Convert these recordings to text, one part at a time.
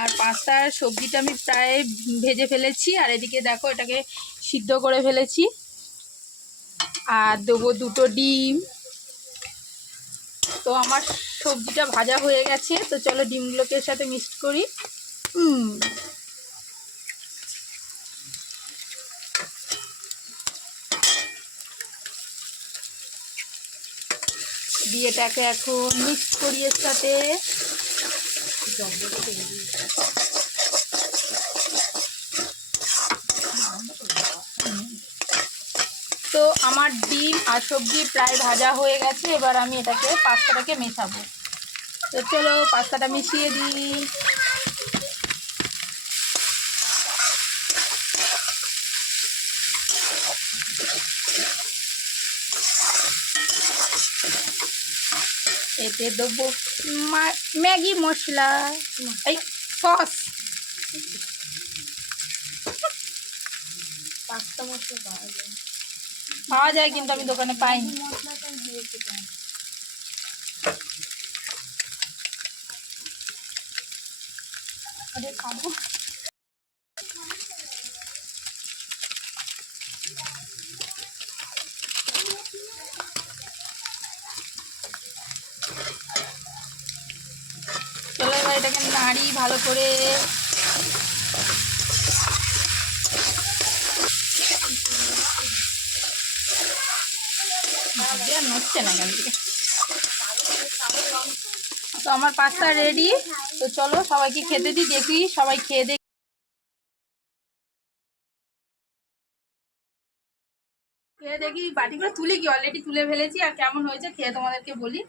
আর পাস্তার সবজিটা আমি প্রায় ভেজে ফেলেছি, আর এদিকে দেখো এটাকে সিদ্ধ করে ফেলেছি। আর দেবো 2টো ডিম। তো আমার সবজিটা ভাজা হয়ে গেছে, তো চলো ডিমগুলোকে এর সাথে মিক্সড করি। দিয়ে এটাকে এখন মিক্স করি এর সাথে। তো আমার ডিম আর সবজি প্রায় ভাজা হয়ে গেছে, এবার আমি এটাকে পাস্তাটাকে মেশাবো। তো চলো পাস্তাটা মিশিয়ে দিই। এতে দেবো ম্যাগি মশলা, এই সস। পাস্তা মশলা পাওয়া যায় কিন্তু আমি দোকানে পাইনি। মশলাটা দিয়েছি। খাবো। চলো এবার এটাকে নাড়ি ভালো করে। নড়ছে না এখান থেকে। তো আমার পাস্তা রেডি। তো চলো সবাইকে খেতে দিই, দেখি সবাই খেয়ে দেখি। খেয়ে দেখি বাটিগুলো তুলি কি, অলরেডি তুলে ফেলেছি। আর কেমন হয়েছে খেয়ে তোমাদেরকে বলি।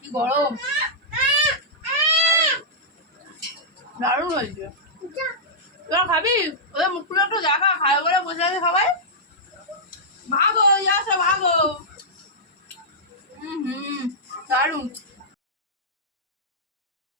কি গরম, দারুণ হয়েছে। তোরা খাবি? ওদের মুখগুলো একটু দেখা, খাবে বলে বসে আছে সবাই। ভাগো, আসো ভাগো। দারুণ।